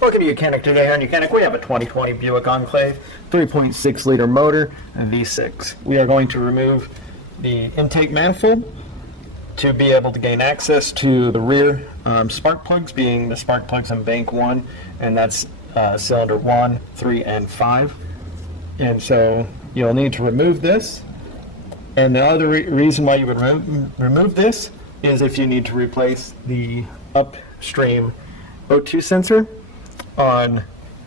Welcome to YOUCANIC. Today here on YOUCANIC we have a 2020 Buick Enclave, 3.6 liter motor, V6. We are going to remove the intake manifold to be able to gain access to the rear spark plugs, being the spark plugs in bank 1, and that's cylinder 1, 3, and 5. And so you'll need to remove this. And the other reason why you would remove this is if you need to replace the upstream O2 sensor on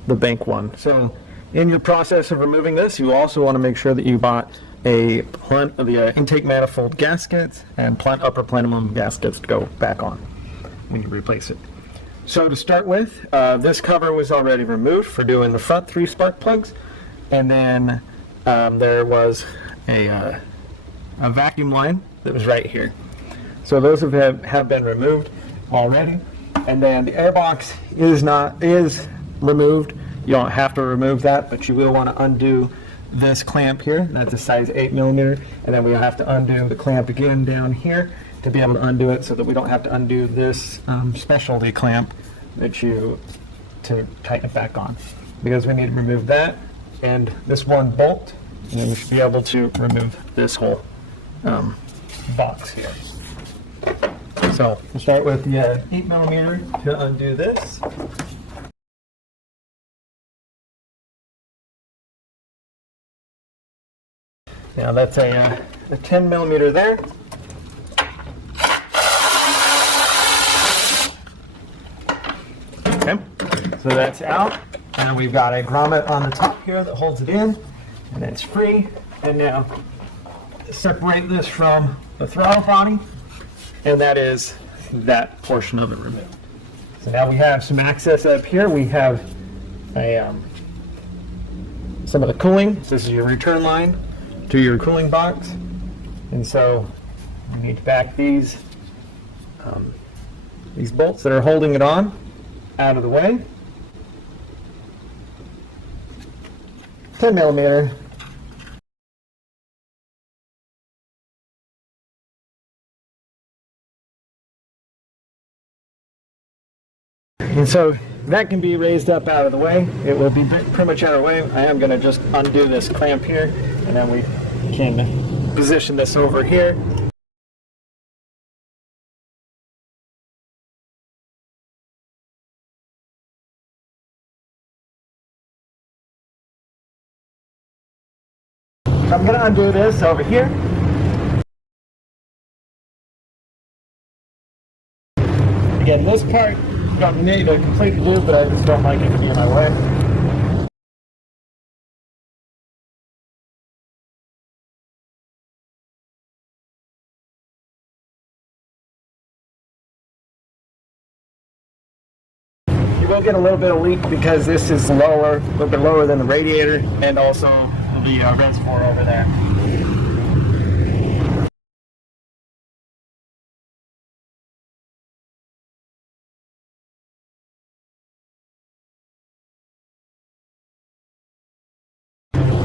the bank 1. So in your process of removing this, you also want to make sure that you bought a plenum of the intake manifold gaskets and upper plenum gaskets to go back on when you replace it. So to start with, this cover was already removed for doing the front 3 spark plugs, and then there was a vacuum line that was right here. So those have been removed already. And then the airbox is removed. You don't have to remove that, but you will want to undo this clamp here. That's a size 8mm, and then we'll have to undo the clamp again down here to be able to undo it, so that we don't have to undo this specialty clamp to tighten it back on, because we need to remove that and this one bolt, and then we should be able to remove this whole box here. So we'll start with the 8mm to undo this. Now that's a 10mm there. Okay, so that's out. And we've got a grommet on the top here that holds it in, and it's free. And now separate this from the throttle body, and that is that portion of it removed. So now we have some access up here. We have some of the cooling. This is your return line to your cooling box, and so you need to back these bolts that are holding it on out of the way. 10mm. And so that can be raised up out of the way. It will be pretty much out of the way. I am going to just undo this clamp here, and then we can position this over here. So I'm going to undo this over here. Again, this part you don't need to completely do, but I just don't like it to be in my way. You will get a little bit of leak because this is lower, a little bit lower than the radiator, and also the reservoir over there.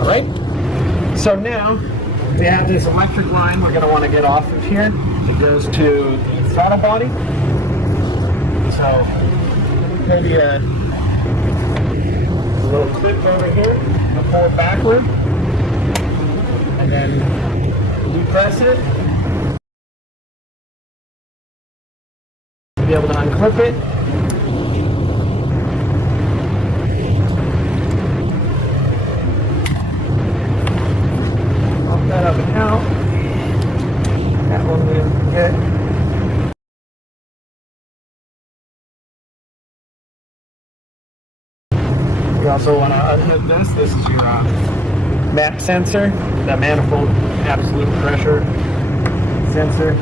Alright, so now we have this electric line we're going to want to get off of here. It goes to the throttle body. So maybe a little clip over here to pull it backward, and then depress it to be able to unclip it. That up and out. That one we get. We also want to unhook this. This is your MAP sensor, the manifold absolute pressure sensor.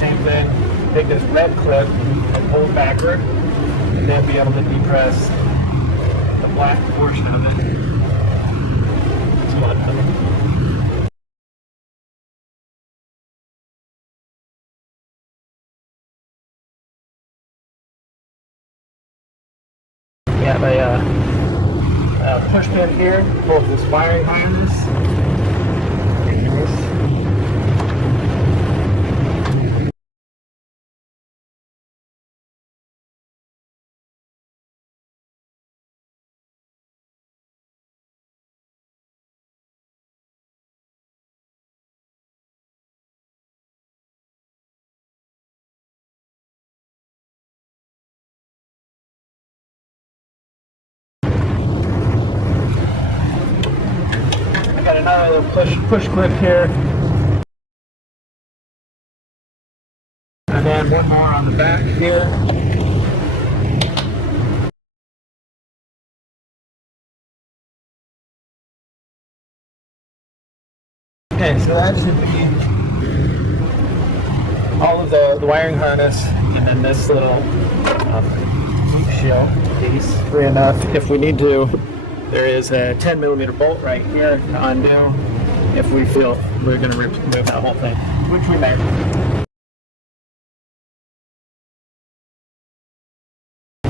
Same thing. Take this red clip and pull it backward, and then be able to depress the black portion of it. We have a push pin here, pulls this wiring harness. little push clip here. And then one more on the back here. Okay, so that should be all of the wiring harness, and then this little heat shield piece. Free enough. If we need to, there is a 10mm bolt right here to undo if we feel we're going to remove that whole thing, which we may.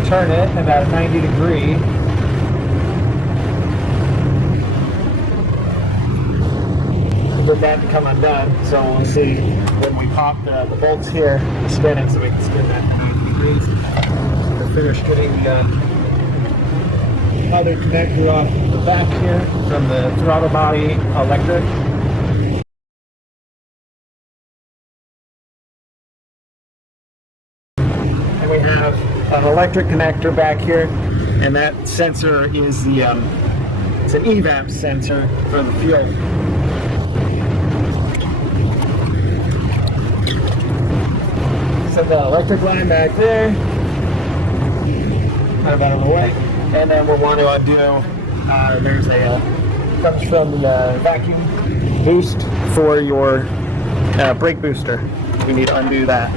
Turn it about 90 degree. Get that to come undone, so we'll see when we pop the bolts here, spin it so we can spin that to 90 degrees. We're finished getting the other connector off the back here from the throttle body electric. And we have an electric connector back here, and that sensor is the it's an evap sensor for the fuel. The electric line back there, kind of out of the way, and then we'll want to undo. There's a comes from the vacuum boost for your brake booster. We need to undo that.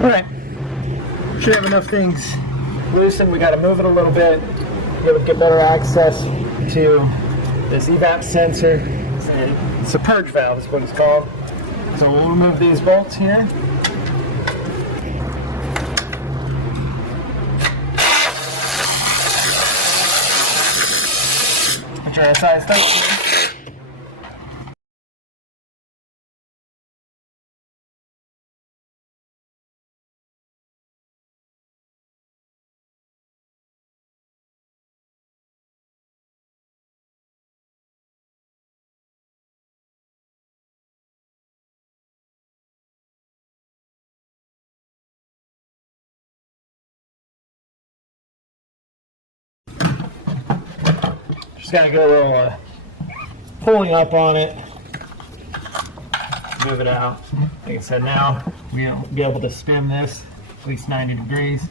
Alright, should have enough things loosened. We got to move it a little bit, be able to get better access to this evap sensor. It's a purge valve is what it's called. So we'll remove these bolts here. Which are a size 13. Just gotta get a little pulling up on it, move it out. Like I said, now we'll be able to spin this at least 90 degrees.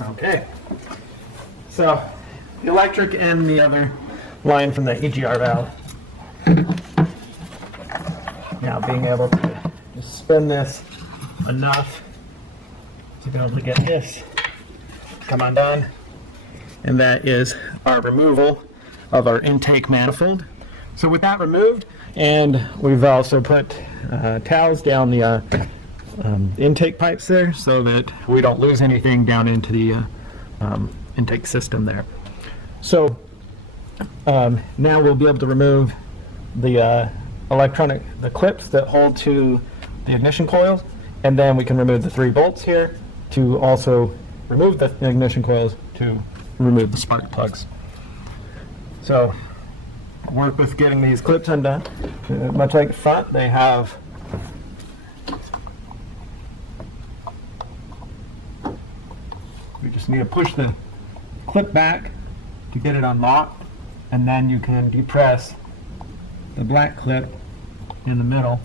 Okay, so the electric and the other line from the EGR valve. Now being able to just spin this enough to be able to get this come undone, and that is our removal of our intake manifold. So with that removed, and we've also put towels down the intake pipes there so that we don't lose anything down into the intake system there. So now we'll be able to remove the the clips that hold to the ignition coils, and then we can remove the 3 bolts here to also remove the ignition coils to remove the spark plugs. So work with getting these clips undone. Much like the front, they have we just need to push the clip back to get it unlocked, and then you can depress the black clip in the middle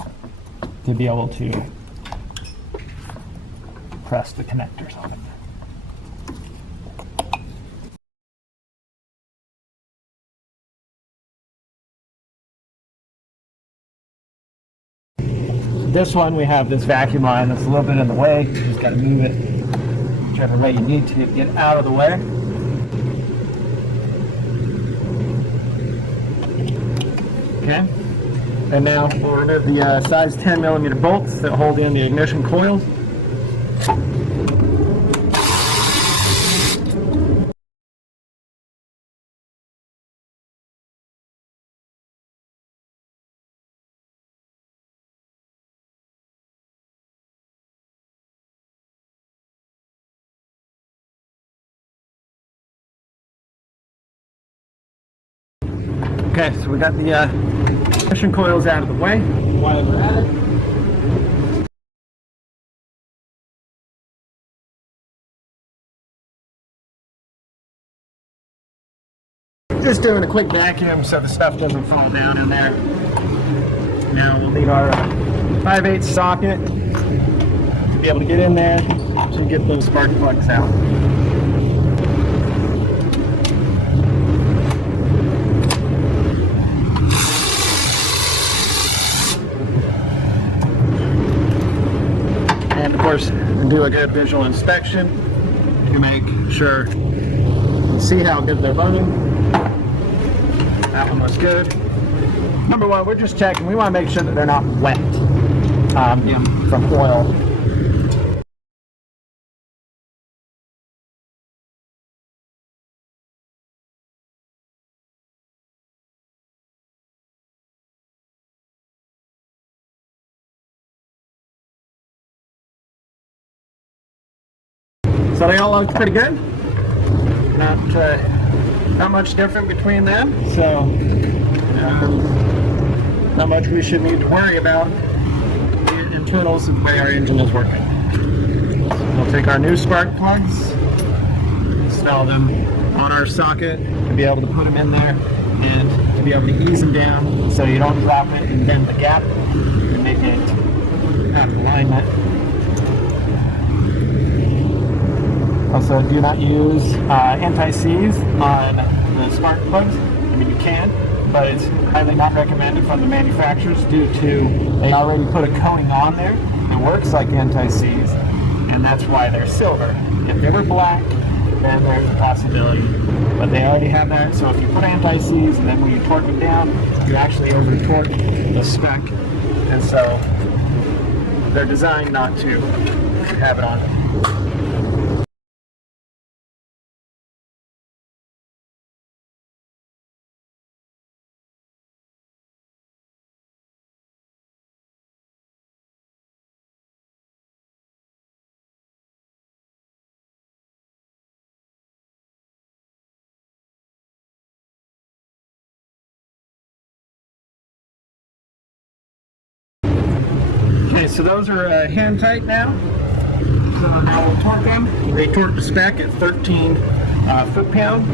to be able to press the connectors on it. This one, we have this vacuum line that's a little bit in the way. You just got to move it whichever way you need to get out of the way. Okay, And now we'll remove the size 10mm bolts that hold in the ignition coils. Okay, so we got the ignition coils out of the way. While we're at it, just doing a quick vacuum so the stuff doesn't fall down in there. Now we'll need our 5/8 socket to be able to get in there to get those spark plugs out. And of course, do a good visual inspection to make sure you see how good they're burning. That one was good. Number one, we're just checking. We want to make sure that they're not wet from oil. So they all look pretty good. Not much different between them. So not much we should need to worry about the internals of the way our engine is working. We'll take our new spark plugs, install them on our socket to be able to put them in there and to be able to ease them down so you don't drop it and bend the gap and make it out of alignment. Also, do not use anti-seize on the spark plugs. I mean, you can, but it's highly not recommended from the manufacturers due to they already put a coating on there that works like anti-seize, and that's why they're silver. If they were black, then there's a possibility, but they already have that. So if you put anti-seize and then when you torque them down, you actually over-torque the spec, and so they're designed not to have it on them. Okay, so those are hand tight now. So now we'll torque them. They torque the spec at 13 foot-pound.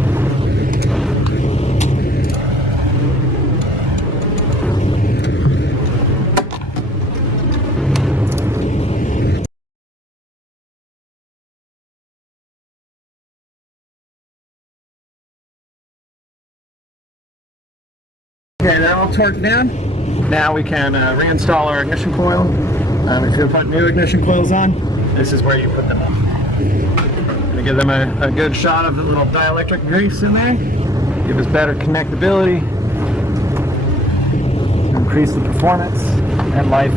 Okay, they're all torqued down. Now we can reinstall our ignition coil. If you're putting new ignition coils on, this is where you put them on. Gonna give them a good shot of the little dielectric grease in there. Give us better connectability, increase the performance and life.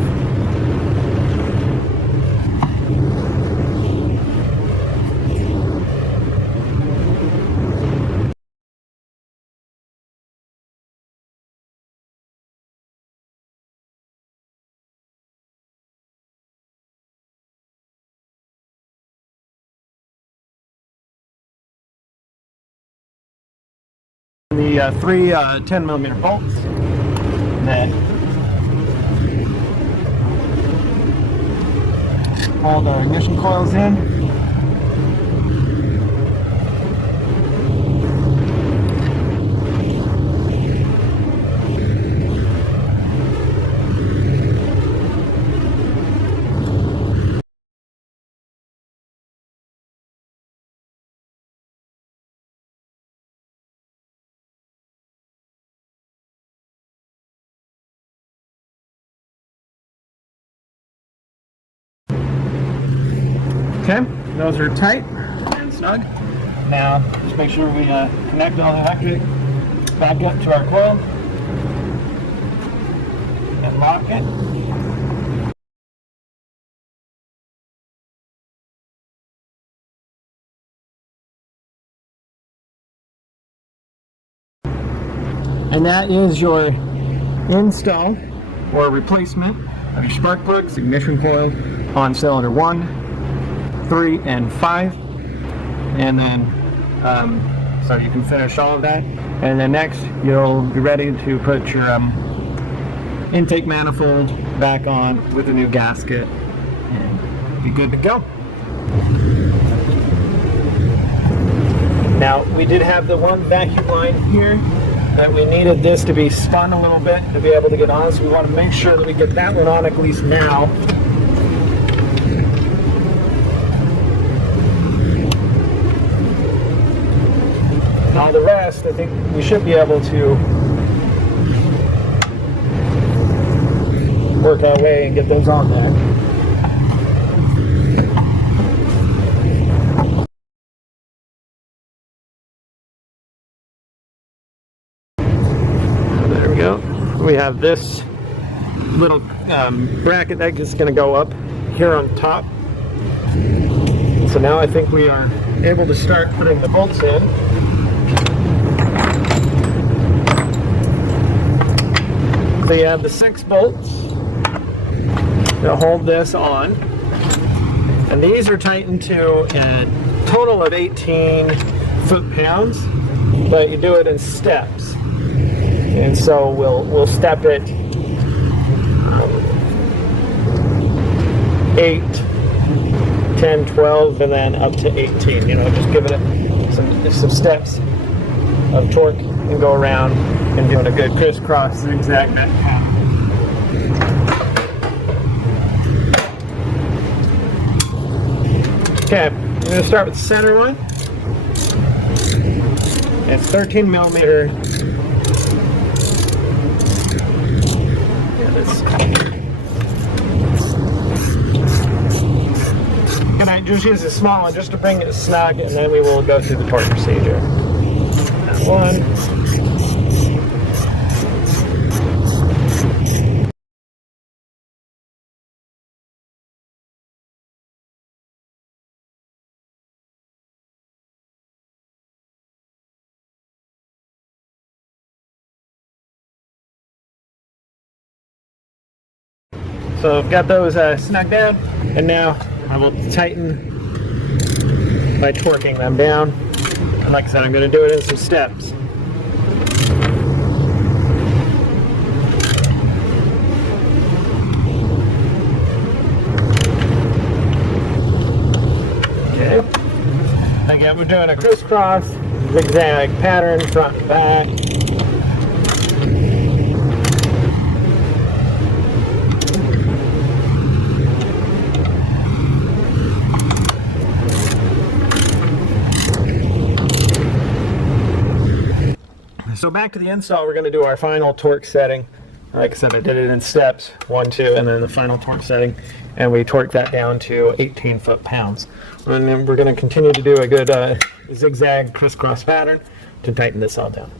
The three 10mm bolts that hold our ignition coils in. Okay, those are tight and snug. Now, just make sure we connect all the electric back up to our coil. lock it. And that is your install or replacement of your spark plugs, ignition coil on cylinder 1, 3, and 5. And then, so you can finish all of that. And then next, you'll be ready to put your intake manifold back on with a new gasket and be good to go. Now, we did have the one vacuum line here that we needed this to be spun a little bit to be able to get on, so we want to make sure that we get that one on at least now. All the rest, I think we should be able to work our way and get those on there. There we go. We have this little bracket that is going to go up here on top. So now I think we are able to start putting the bolts in. So you have the 6 bolts that hold this on, and these are tightened to a total of 18 foot-pounds, but you do it in steps. And so we'll step it 8, 10, 12, and then up to 18. You know, just give it some steps of torque and go around and doing a good crisscross zigzag net pattern. Okay, I'm going to start with the center one. It's 13 millimeter. And I just use a small one just to bring it snug, and then we will go through the torque procedure. That one. So I've got those snug down, and now I will tighten by torquing them down. And like I said, I'm going to do it in some steps. Okay. Again, we're doing a crisscross zigzag pattern, front to back. So back to the install, we're going to do our final torque setting. Like I said, I did it in steps, 1, 2, and then the final torque setting, and we torqued that down to 18 foot-pounds. And then we're going to continue to do a good zigzag crisscross pattern to tighten this all down.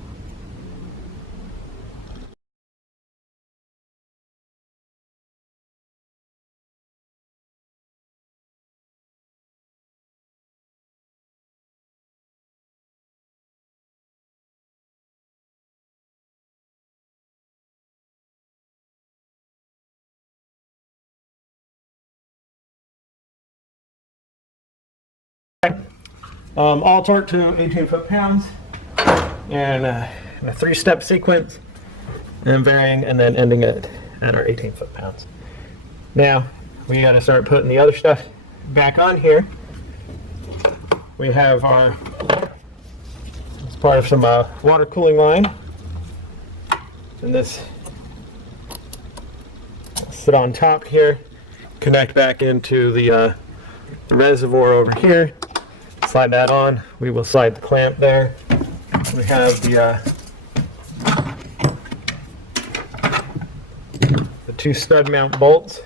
All torque to 18 foot-pounds, and a 3-step sequence, and varying, and then ending it at our 18 foot-pounds. Now we got to start putting the other stuff back on here. We have our, it's part of some water cooling line, and this will sit on top here, connect back into the reservoir over here. Slide that on. We will slide the clamp there. We have the 2 stud mount bolts.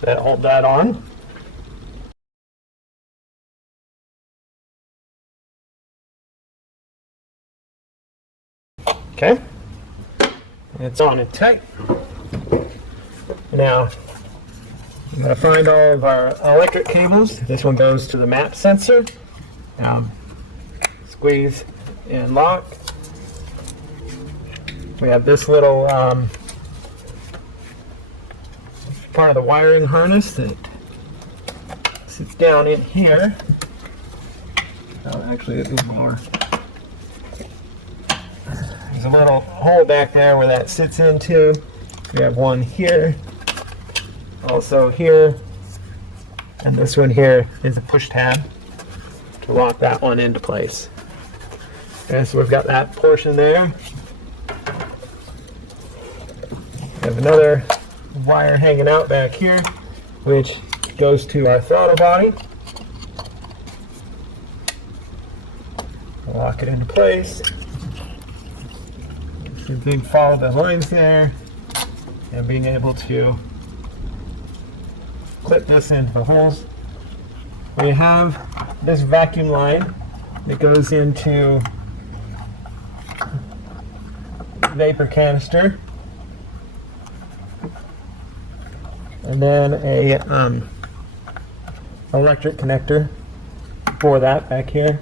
That hold that on. Okay, it's on and tight. Now, I'm going to find all of our electric cables. This one goes to the map sensor. Squeeze and lock. We have this little part of the wiring harness that sits down in here. Oh, actually, it was more. There's a little hole back there where that sits into. We have one here, also here, and this one here is a push tab to lock that one into place. Okay, so we've got that portion there. We have another wire hanging out back here, which goes to our throttle body. Lock it into place. Same thing, follow the lines there, and being able to clip this into the holes. We have this vacuum line that goes into vapor canister, and then a electric connector for that back here.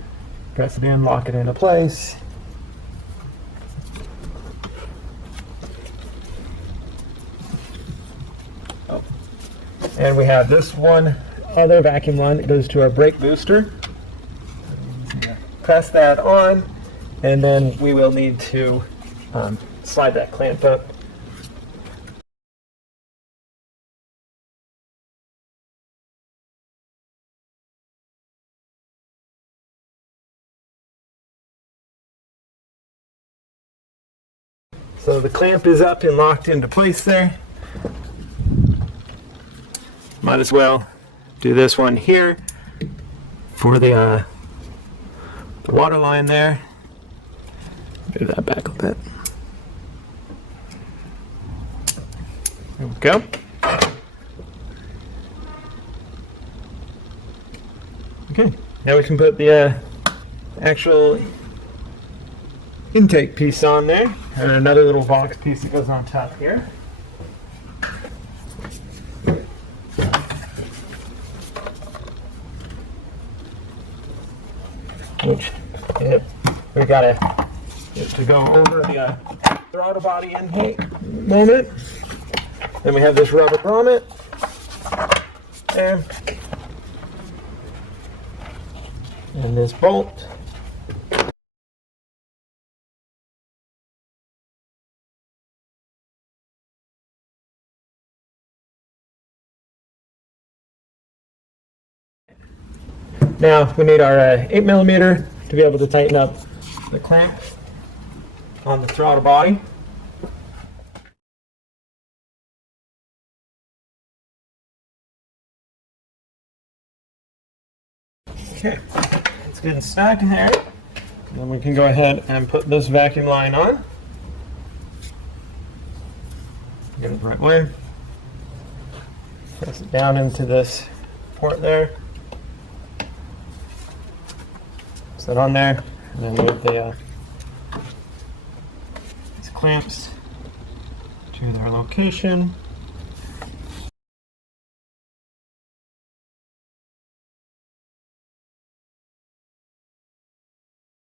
Press it in, lock it into place. Oh. And we have this one other vacuum line that goes to our brake booster. Press that on, and then we will need to slide that clamp up. So the clamp is up and locked into place there. Might as well do this one here for the water line there. Move that back a bit. There we go. Okay, now we can put the actual intake piece on there, and another little box piece that goes on top here. Which we got to go over the throttle body intake moment. Then we have this rubber grommet there, and this bolt. Now we need our 8mm to be able to tighten up the clamp on the throttle body. Okay, it's getting stacked in there. And then we can go ahead and put this vacuum line on. Get it the right way. Press it down into this port there. Set on there, and then move these clamps to their location.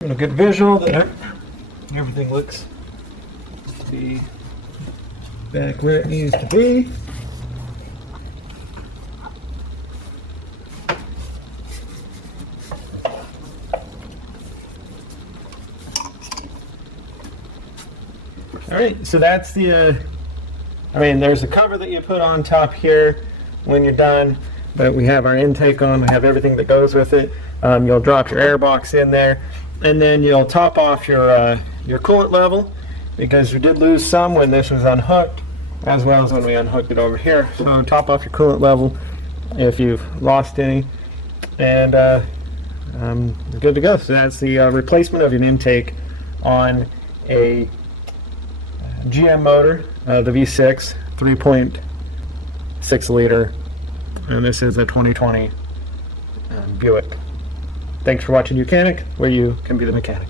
And a good visual there. Everything looks to be back where it needs to be. Alright, so that's the, there's a cover that you put on top here when you're done, but we have our intake on, we have everything that goes with it. You'll drop your air box in there, and then you'll top off your coolant level, because we did lose some when this was unhooked, as well as when we unhooked it over here. So top off your coolant level if you've lost any, and you're good to go. So that's the replacement of an intake on a GM motor, the V6, 3.6 liter, and this is a 2020 Buick. Thanks for watching YOUCANIC, where you can be the mechanic.